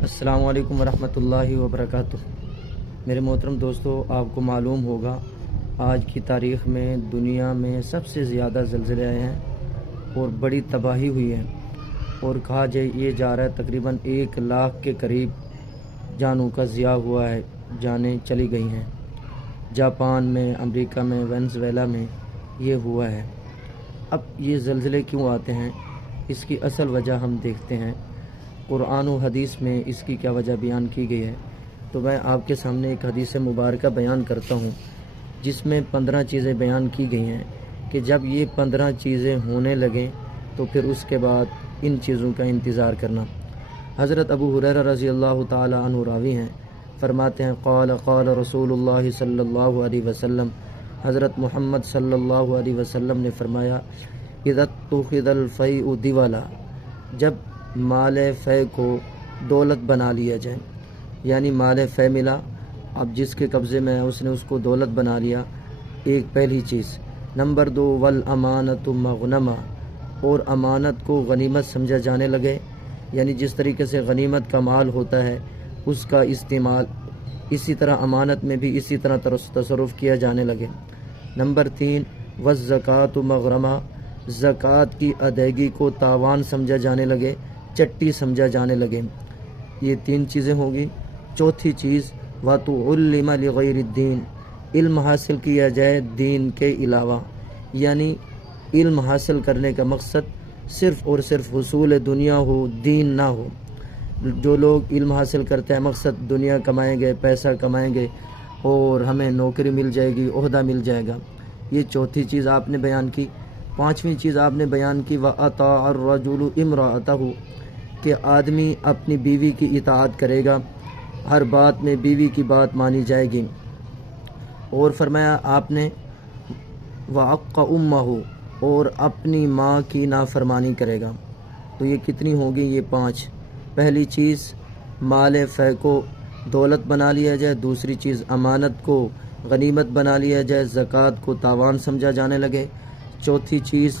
السلام علیکم ورحمۃ اللہ وبرکاتہ۔ میرے محترم دوستو، آپ کو معلوم ہوگا آج کی تاریخ میں دنیا میں سب سے زیادہ زلزلے آئے ہیں اور بڑی تباہی ہوئی ہے، اور کہا یہ جا رہا ہے تقریباً 1 لاکھ کے قریب جانوں کا ضیاع ہوا ہے، جانیں چلی گئی ہیں۔ جاپان میں، امریکہ میں، وینزویلا میں یہ ہوا ہے۔ اب یہ زلزلے کیوں آتے ہیں، اس کی اصل وجہ ہم دیکھتے ہیں۔ قرآن و حدیث میں اس کی کیا وجہ بیان کی گئی ہے، تو میں آپ کے سامنے ایک حدیث مبارکہ بیان کرتا ہوں جس میں 15 چیزیں بیان کی گئی ہیں کہ جب یہ 15 چیزیں ہونے لگیں تو پھر اس کے بعد ان چیزوں کا انتظار کرنا۔ حضرت ابو ہریرہ رضی اللہ تعالی عنہ راوی ہیں، فرماتے ہیں قال قال رسول اللہ صلی اللہ علیہ وسلم، حضرت محمد صلی اللہ علیہ وسلم نے فرمایا اذا اتخذ الفیء دیوالا، جب مال فے کو دولت بنا لیا جائے، یعنی مال فے ملا، اب جس کے قبضے میں ہے اس نے اس کو دولت بنا لیا، ایک پہلی چیز۔ نمبر 2 والامانۃ مغنما، اور امانت کو غنیمت سمجھا جانے لگے، یعنی جس طریقے سے غنیمت کا مال ہوتا ہے اس کا استعمال اسی طرح امانت میں بھی اسی طرح تصرف کیا جانے لگے۔ نمبر 3 والزکوٰۃ مغرمہ، زکوٰۃ کی ادائیگی کو تاوان سمجھا جانے لگے، چٹی سمجھا جانے لگے۔ یہ 3 چیزیں ہوگی۔ چوتھی چیز وَتُعُلِّمَ لِغَيْرِ الدِّينِ، علم حاصل کیا جائے دین کے علاوہ، یعنی علم حاصل کرنے کا مقصد صرف اور صرف حصول دنیا ہو، دین نہ ہو۔ جو لوگ علم حاصل کرتے ہیں مقصد دنیا کمائیں گے، پیسہ کمائیں گے اور ہمیں نوکری مل جائے گی، عہدہ مل جائے گا، یہ چوتھی چیز آپ نے بیان کی۔ 5ویں چیز آپ نے بیان کی وَأَطَاعَ الرَّجُلُ امْرَأَتَهُ، کہ آدمی اپنی بیوی کی اطاعت کرے گا، ہر بات میں بیوی کی بات مانی جائے گی۔ اور فرمایا آپ نے وَعَقَّ أُمَّهُ، اور اپنی ماں کی نافرمانی کرے گا۔ تو یہ کتنی ہوگی؟ یہ 5۔ پہلی چیز مال فے کو دولت بنا لیا جائے، دوسری چیز امانت کو غنیمت بنا لیا جائے، زکوٰۃ کو تاوان سمجھا جانے لگے، چوتھی چیز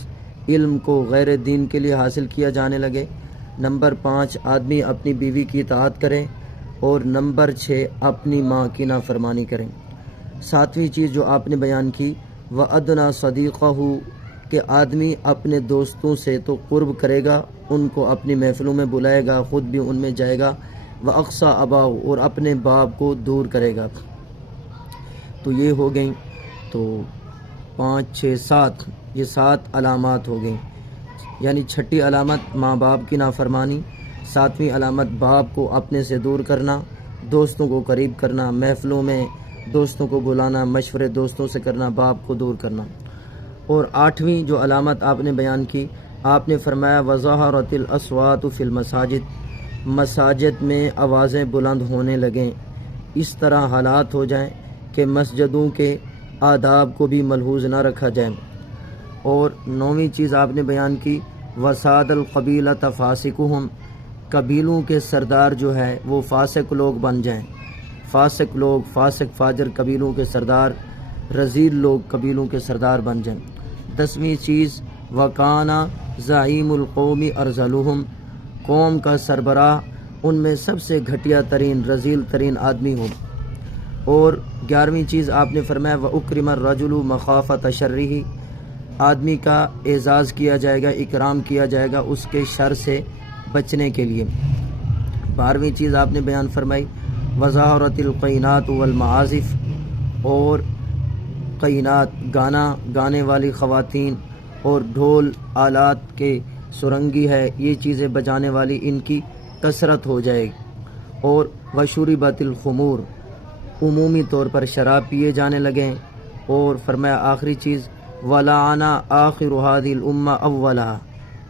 علم کو غیر دین کے لیے حاصل کیا جانے لگے، نمبر 5 آدمی اپنی بیوی کی اطاعت کرے، اور نمبر 6 اپنی ماں کی نافرمانی کریں۔ 7ویں چیز جو آپ نے بیان کی وَأَدْنَىٰ صَدِيقَهُ، کہ آدمی اپنے دوستوں سے تو قرب کرے گا، ان کو اپنی محفلوں میں بلائے گا، خود بھی ان میں جائے گا، وَأَقْصَىٰ أَبَاهُ، اور اپنے باپ کو دور کرے گا۔ تو یہ ہو گئیں، تو 5 6 7، یہ 7 علامات ہو گئیں۔ یعنی 6ٹھی علامت ماں باپ کی نافرمانی، 7ویں علامت باپ کو اپنے سے دور کرنا، دوستوں کو قریب کرنا، محفلوں میں دوستوں کو بلانا، مشورے دوستوں سے کرنا، باپ کو دور کرنا۔ اور 8ویں جو علامت آپ نے بیان کی، آپ نے فرمایا وَظَهَرَتِ الْأَصْوَاتُ فِي الْمَسَاجِدِ، مساجد میں آوازیں بلند ہونے لگیں، اس طرح حالات ہو جائیں کہ مسجدوں کے آداب کو بھی ملحوظ نہ رکھا جائے۔ اور 9ویں چیز آپ نے بیان کی وَسَادَ الْقَبِيلَةَ فَاسِقُهُمْ، قبیلوں کے سردار جو ہے وہ فاسق لوگ بن جائیں، فاسق لوگ، فاسق فاجر قبیلوں کے سردار، رذیل لوگ قبیلوں کے سردار بن جائیں۔ 10ویں چیز وَكَانَ زَعِيمُ الْقَوْمِ أَرْذَلُهُمْ، قوم کا سربراہ ان میں سب سے گھٹیا ترین، رذیل ترین آدمی ہو۔ اور 11ویں چیز آپ نے فرمایا وَأُكْرِمَ الرَّجُلُ مَخَافَةَ شَرِّهِ، آدمی کا اعزاز کیا جائے گا، اکرام کیا جائے گا اس کے شر سے بچنے کے لیے۔ 12ویں چیز آپ نے بیان فرمائی وَظَهَرَتِ الْقَيْنَاتُ وَالْمَعَازِفُ، اور قینات گانا گانے والی خواتین اور ڈھول آلات کے سرنگی ہے، یہ چیزیں بجانے والی ان کی کثرت ہو جائے گی۔ اور وَشُرِبَتِ الْخُمُورُ، عمومی طور پر شراب پیے جانے لگیں۔ اور فرمایا آخری چیز وَلَعَنَ آخِرُ هَذِهِ الْأُمَّةِ أَوَّلَهَا،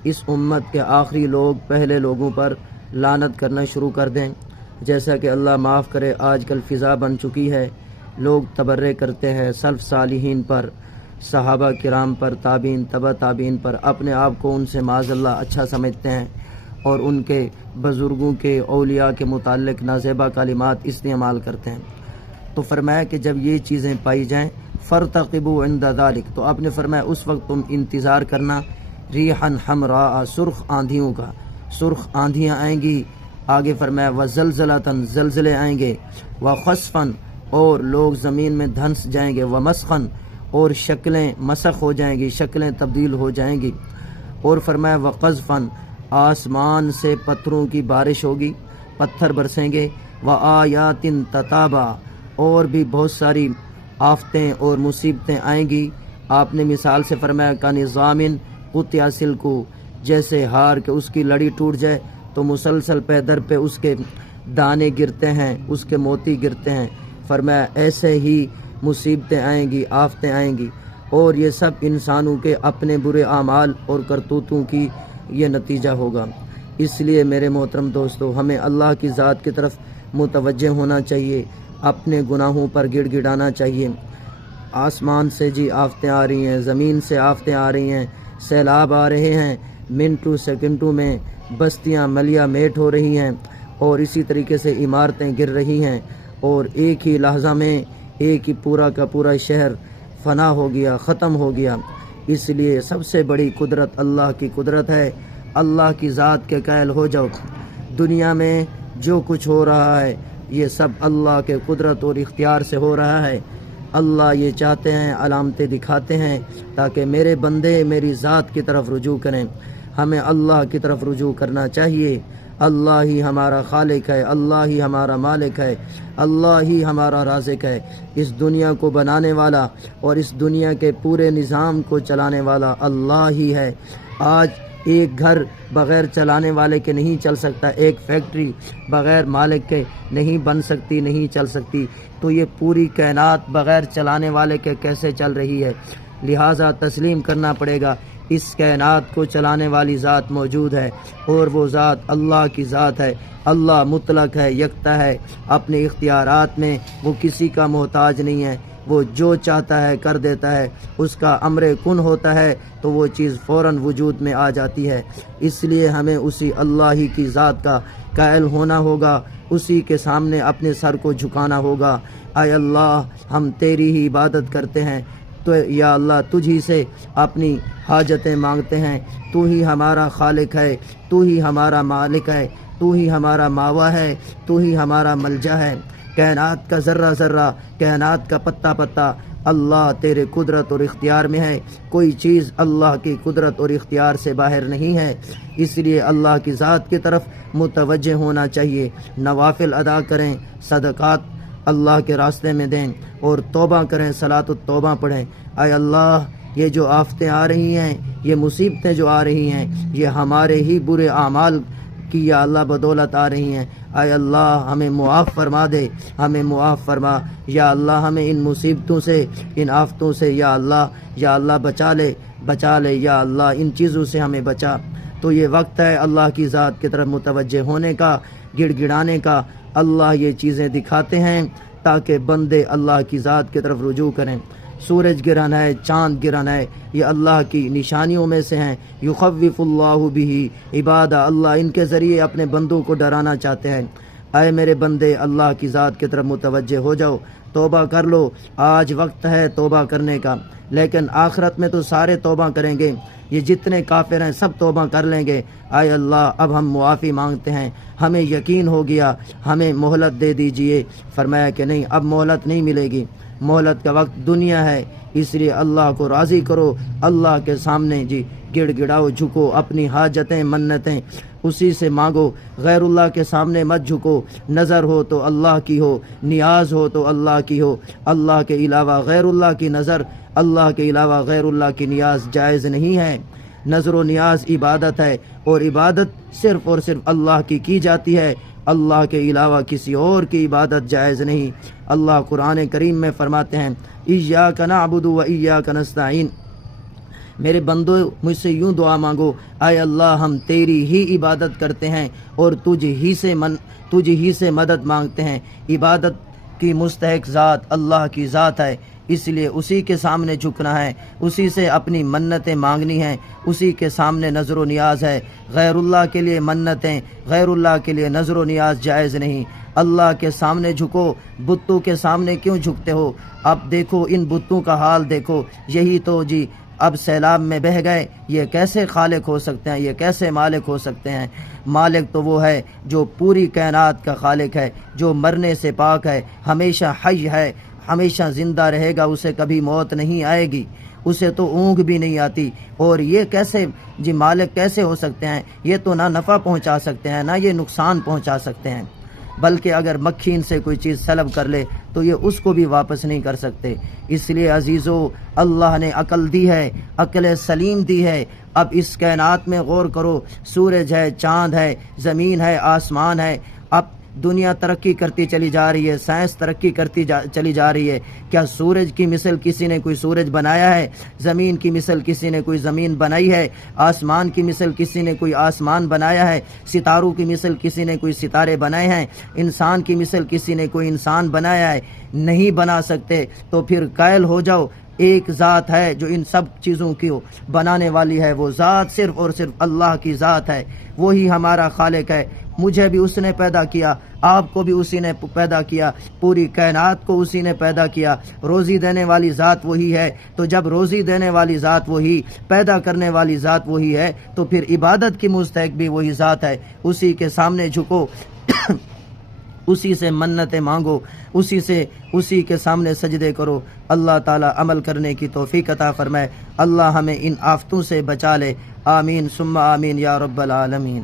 اس امت کے آخری لوگ پہلے لوگوں پر لعنت کرنا شروع کر دیں۔ جیسا کہ اللہ معاف کرے آج کل فضا بن چکی ہے، لوگ تبرے کرتے ہیں سلف صالحین پر، صحابہ کرام پر، تابعین، تبع تابعین پر، اپنے آپ کو ان سے معاذ اللہ اچھا سمجھتے ہیں اور ان کے بزرگوں کے، اولیاء کے متعلق نازیبہ کلمات استعمال کرتے ہیں۔ تو فرمایا کہ جب یہ چیزیں پائی جائیں فَارْتَقِبُوا عِنْدَ ذَلِكَ، تو آپ نے فرمایا اس وقت تم انتظار کرنا ریحًا حمراء، سرخ آندھیوں کا، سرخ آندھیاں آئیں گی آگے فرمایا وزلزلتن زلزلے آئیں گے، وخسفن اور لوگ زمین میں دھنس جائیں گے، ومسخن اور شکلیں مسخ ہو جائیں گی، شکلیں تبدیل ہو جائیں گی، اور فرمایا وقذفن آسمان سے پتھروں کی بارش ہوگی، پتھر برسیں گے، وآیات تتابع اور بھی بہت ساری آفتیں اور مصیبتیں آئیں گی۔ آپ نے مثال سے فرمایا کنظام قطع سلکو، جیسے ہار کے اس کی لڑی ٹوٹ جائے تو مسلسل پہ در پہ اس کے دانے گرتے ہیں، اس کے موتی گرتے ہیں، فرمایا ایسے ہی مصیبتیں آئیں گی، آفتیں آئیں گی، اور یہ سب انسانوں کے اپنے برے اعمال اور کرتوتوں کی یہ نتیجہ ہوگا۔ اس لیے میرے محترم دوستو، ہمیں اللہ کی ذات کی طرف متوجہ ہونا چاہیے، اپنے گناہوں پر گڑ گڑانا چاہیے۔ آسمان سے جی آفتیں آ رہی ہیں، زمین سے آفتیں آ رہی ہیں، سیلاب آ رہے ہیں، منٹوں سیکنڈوں میں بستیاں ملیا میٹ ہو رہی ہیں، اور اسی طریقے سے عمارتیں گر رہی ہیں، اور ایک ہی لحظہ میں ایک ہی پورا کا پورا شہر فنا ہو گیا، ختم ہو گیا۔ اس لیے سب سے بڑی قدرت اللہ کی قدرت ہے۔ اللہ کی ذات کے قائل ہو جاؤ۔ دنیا میں جو کچھ ہو رہا ہے یہ سب اللہ کے قدرت اور اختیار سے ہو رہا ہے۔ اللہ یہ چاہتے ہیں، علامتیں دکھاتے ہیں تاکہ میرے بندے میری ذات کی طرف رجوع کریں۔ ہمیں اللہ کی طرف رجوع کرنا چاہیے۔ اللہ ہی ہمارا خالق ہے، اللہ ہی ہمارا مالک ہے، اللہ ہی ہمارا رازق ہے۔ اس دنیا کو بنانے والا اور اس دنیا کے پورے نظام کو چلانے والا اللہ ہی ہے۔ آج ایک گھر بغیر چلانے والے کے نہیں چل سکتا، ایک فیکٹری بغیر مالک کے نہیں بن سکتی، نہیں چل سکتی، تو یہ پوری کائنات بغیر چلانے والے کے کیسے چل رہی ہے؟ لہٰذا تسلیم کرنا پڑے گا، اس کائنات کو چلانے والی ذات موجود ہے، اور وہ ذات اللہ کی ذات ہے۔ اللہ مطلق ہے، یکتا ہے، اپنے اختیارات میں وہ کسی کا محتاج نہیں ہے، وہ جو چاہتا ہے کر دیتا ہے، اس کا امر کن ہوتا ہے تو وہ چیز فوراً وجود میں آ جاتی ہے۔ اس لیے ہمیں اسی اللہ ہی کی ذات کا قائل ہونا ہوگا، اسی کے سامنے اپنے سر کو جھکانا ہوگا۔ اے اللہ، ہم تیری ہی عبادت کرتے ہیں، تو یا اللہ تجھ ہی سے اپنی حاجتیں مانگتے ہیں، تو ہی ہمارا خالق ہے، تو ہی ہمارا مالک ہے، تو ہی ہمارا ماوا ہے، تو ہی ہمارا ملجا ہے۔ کائنات کا ذرہ ذرہ، کائنات کا پتا پتا اللہ تیرے قدرت اور اختیار میں ہے، کوئی چیز اللہ کی قدرت اور اختیار سے باہر نہیں ہے۔ اس لیے اللہ کی ذات کی طرف متوجہ ہونا چاہیے، نوافل ادا کریں، صدقات اللہ کے راستے میں دیں، اور توبہ کریں، صلاۃ التوبہ پڑھیں۔ اے اللہ، یہ جو آفتیں آ رہی ہیں، یہ مصیبتیں جو آ رہی ہیں، یہ ہمارے ہی برے اعمال کی یا اللہ بدولت آ رہی ہیں۔ اے اللہ، ہمیں معاف فرما دے، ہمیں معاف فرما یا اللہ، ہمیں ان مصیبتوں سے، ان آفتوں سے یا اللہ بچا لے یا اللہ، ان چیزوں سے ہمیں بچا۔ تو یہ وقت ہے اللہ کی ذات کی طرف متوجہ ہونے کا، گڑ گڑانے کا۔ اللہ یہ چیزیں دکھاتے ہیں تاکہ بندے اللہ کی ذات کی طرف رجوع کریں۔ سورج گرہن ہے، چاند گرہن ہے، یہ اللہ کی نشانیوں میں سے ہیں۔ یخوف اللہ بہ عبادہ، اللہ ان کے ذریعے اپنے بندوں کو ڈرانا چاہتے ہیں۔ اے میرے بندے، اللہ کی ذات کی طرف متوجہ ہو جاؤ، توبہ کر لو۔ آج وقت ہے توبہ کرنے کا، لیکن آخرت میں تو سارے توبہ کریں گے، یہ جتنے کافر ہیں سب توبہ کر لیں گے۔ اے اللہ، اب ہم معافی مانگتے ہیں، ہمیں یقین ہو گیا، ہمیں مہلت دے دیجئے۔ فرمایا کہ نہیں، اب مہلت نہیں ملے گی، مہلت کا وقت دنیا ہے، اس لیے اللہ کو راضی کرو، اللہ کے سامنے جی گڑ گڑاؤ، جھکو، اپنی حاجتیں منتیں اسی سے مانگو، غیر اللہ کے سامنے مت جھکو۔ نظر ہو تو اللہ کی ہو، نیاز ہو تو اللہ کی ہو، اللہ کے علاوہ غیر اللہ کی نظر، اللہ کے علاوہ غیر اللہ کی نیاز جائز نہیں ہے۔ نظر و نیاز عبادت ہے، اور عبادت صرف اور صرف اللہ کی جاتی ہے، اللہ کے علاوہ کسی اور کی عبادت جائز نہیں۔ اللہ قرآن کریم میں فرماتے ہیں ایاک نعبد و ایاک نستعین، میرے بندو مجھ سے یوں دعا مانگو، اے اللہ ہم تیری ہی عبادت کرتے ہیں اور تجھ ہی سے مدد مانگتے ہیں۔ عبادت کی مستحق ذات اللہ کی ذات ہے، اس لیے اسی کے سامنے جھکنا ہے، اسی سے اپنی منتیں مانگنی ہیں، اسی کے سامنے نظر و نیاز ہے۔ غیر اللہ کے لیے منتیں، غیر اللہ کے لیے نظر و نیاز جائز نہیں۔ اللہ کے سامنے جھکو، بتوں کے سامنے کیوں جھکتے ہو؟ اب دیکھو ان بتوں کا حال دیکھو، یہی تو جی اب سیلاب میں بہہ گئے، یہ کیسے خالق ہو سکتے ہیں، یہ کیسے مالک ہو سکتے ہیں؟ مالک تو وہ ہے جو پوری کائنات کا خالق ہے، جو مرنے سے پاک ہے، ہمیشہ حی ہے، ہمیشہ زندہ رہے گا، اسے کبھی موت نہیں آئے گی، اسے تو اونگ بھی نہیں آتی۔ اور یہ کیسے جی مالک کیسے ہو سکتے ہیں؟ یہ تو نہ نفع پہنچا سکتے ہیں، نہ یہ نقصان پہنچا سکتے ہیں، بلکہ اگر مکھی ان سے کوئی چیز سلب کر لے تو یہ اس کو بھی واپس نہیں کر سکتے۔ اس لیے عزیزو، اللہ نے عقل دی ہے، عقل سلیم دی ہے۔ اب اس کائنات میں غور کرو، سورج ہے، چاند ہے، زمین ہے، آسمان ہے۔ اب دنیا ترقی کرتی چلی جا رہی ہے، سائنس ترقی کرتی چلی جا رہی ہے۔ کیا سورج کی مثل کسی نے کوئی سورج بنایا ہے؟ زمین کی مثل کسی نے کوئی زمین بنائی ہے؟ آسمان کی مثل کسی نے کوئی آسمان بنایا ہے؟ ستاروں کی مثل کسی نے کوئی ستارے بنائے ہیں؟ انسان کی مثل کسی نے کوئی انسان بنایا ہے؟ نہیں بنا سکتے۔ تو پھر قائل ہو جاؤ، ایک ذات ہے جو ان سب چیزوں کی بنانے والی ہے، وہ ذات صرف اور صرف اللہ کی ذات ہے، وہی ہمارا خالق ہے۔ مجھے بھی اس نے پیدا کیا، آپ کو بھی اسی نے پیدا کیا، پوری کائنات کو اسی نے پیدا کیا۔ روزی دینے والی ذات وہی ہے، تو جب روزی دینے والی ذات وہی، پیدا کرنے والی ذات وہی ہے، تو پھر عبادت کی مستحق بھی وہی ذات ہے۔ اسی کے سامنے جھکو، اسی سے منتیں مانگو، اسی کے سامنے سجدے کرو۔ اللہ تعالی عمل کرنے کی توفیق عطا فرمائے۔ اللہ ہمیں ان آفتوں سے بچا لے۔ آمین ثم آمین یا رب العالمین۔